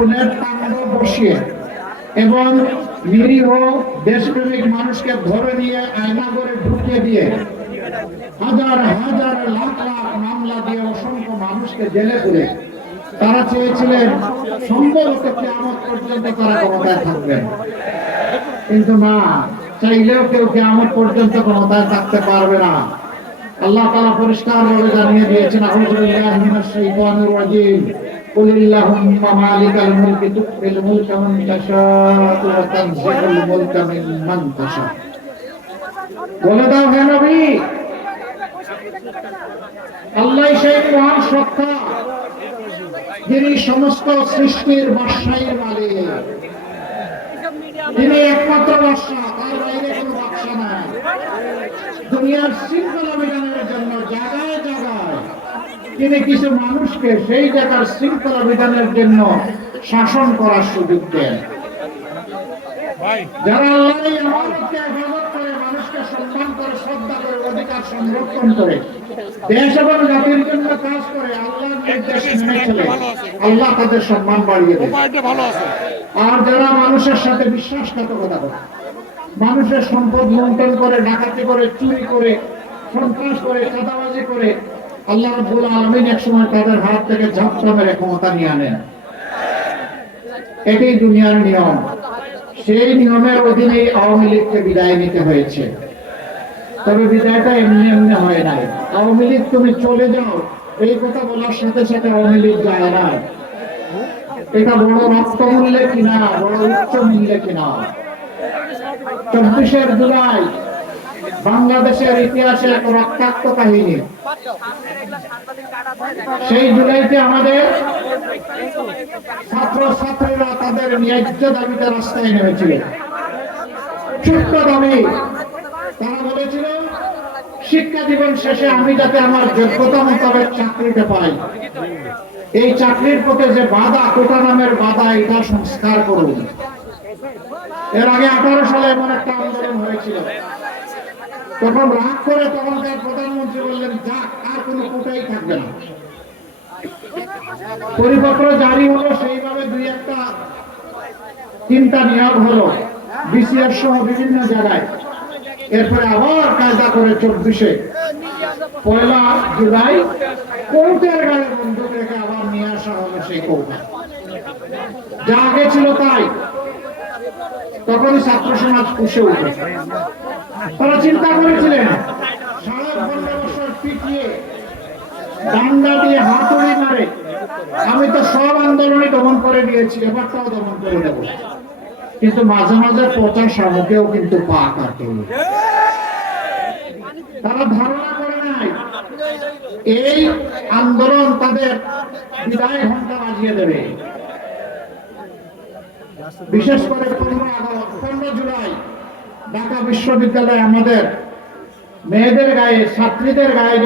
খুনের তাণ্ডব বসিয়ে এবং নিরীহ দেশপ্রেমিক মানুষকে ধরে নিয়ে আয়না করে ঢুকিয়ে দিয়ে হাজার হাজার লাখ লাখ মামলা দিয়ে অসংখ্য মানুষকে জেলে পুরে তারা চেয়েছিলেন সম্ভবত কিয়ামত পর্যন্ত তারা ক্ষমতায় থাকবেন, কিন্তু না, চাইলেও কেউ কিয়ামত পর্যন্ত ক্ষমতায় থাকতে পারবে না। আল্লাহ তাআলা পরিষ্কারভাবে জানিয়ে দিয়েছেন, আউযু বিল্লাহি মিনাশ শাইতানির রাজীম, কুলিল্লাহুম্মা মালিকাল মুলকি তুতিল মুলকা মান তাশাউ ওয়া তানজিউল মুলকা মিম্মান তাশা। বলে দাও হে নবী, আল্লাহ সেই মহান সত্তা যিনি সমস্ত সৃষ্টির বাদশাহীর মালিক, তিনি একমাত্র বাদশা, তার বাইরে কোনো বাদশা নাই। দুনিয়ার শৃঙ্খলা বিধানের জন্য জায়গায় জায়গায় তিনি কিছু মানুষকে সেই জায়গার শৃঙ্খলা বিধানের জন্য শাসন করার সুযোগ দেন। যারা আল্লাহর আমানতকে হেফাজত করে, মানুষকে সম্মান করে, শ্রদ্ধা করে, অধিকার সংরক্ষণ করে, দেশ এবং জাতির জন্য কাজ করে, আল্লাহর নির্দেশ মেনে চলে, আল্লাহ তাদের সম্মান বাড়িয়ে দেয়। আর যারা মানুষের সাথে বিশ্বাসঘাতকতা করে, মানুষের সম্পদ লুণ্ঠন করে, ডাকাতি করে, চুরি করে, সন্ত্রাস করে, চাঁদাবাজি করে, আল্লাহ রাব্বুল আলামিন একসময় তাদের হাত থেকে ঝাপটা মেরে ক্ষমতা নিয়ে আনেন। এটাই দুনিয়ার নিয়ম। সেই নিয়মের অধীনে আওয়ামী লীগকে বিদায় নিতে হয়েছে। তবে বিদায়টা এমনি এমনি হয় নাই। আওয়ামী লীগ তুমি চলে যাও এই কথা বলার সাথে সাথে আওয়ামী লীগ যায় না। এটা বড় রক্ত মূল্যে কিনা, বড় উচ্চ মূল্যে কিনা। 24শে জুলাই বাংলাদেশের ইতিহাসে এক রক্তাক্ত কাহিনী। সেই জুলাইতে আমাদের ছাত্র ছাত্রীরা তাদের ন্যায্য দাবিতে রাস্তায় নেমেছিল। ছোট্ট দাবি, তারা বলেছিল শিক্ষা জীবন শেষে আমি যাতে আমার যোগ্যতা মোতাবেক চাকরিতে পাই, এই চাকরির পথে যে বাধা, কোটা নামের বাধা, এটা সংস্কার করুন। এর আগে 18 সালে এমন একটা আন্দোলন হয়েছিল। তখন রাগ করে তখনকার প্রধানমন্ত্রী বললেন, যাক, আর কোনো কোটাই থাকবে না। পরিপত্র জারি হলো, সেইভাবে দুই একটা চিন্তা নিয়োগ হলো বিসিএস সহ বিভিন্ন জায়গায়। এরপরে আবার কায়দা করে 24শে 1 জুলাই কোর্টের গায়ে বন্দুক রেখে আবার নিয়ে আসা হলো সেই কোটা। যা আগে ছিল তাই। তখনই ছাত্র সমাজ খুশি উঠে। তারা চিন্তা করেছিলেন 15.5 বছর পিটিয়ে, ডান্ডা দিয়ে, হাতুড়ি মারে আমি তো সব আন্দোলনে দমন করে দিয়েছি, এবারটাও দমন করে দেব। কিন্তু মাঝে মাঝে পচা শামুকেও কিন্তু পা কাটে। তারা ধারণা করে নাই এই আন্দোলন তাদের বিদায় ঘন্টা বাজিয়ে দেবে। বিশেষ করে 15 জুলাই ঢাকা বিশ্ববিদ্যালয়ে আমাদের মেয়েদের গায়ে, ছাত্রীদের গায়ে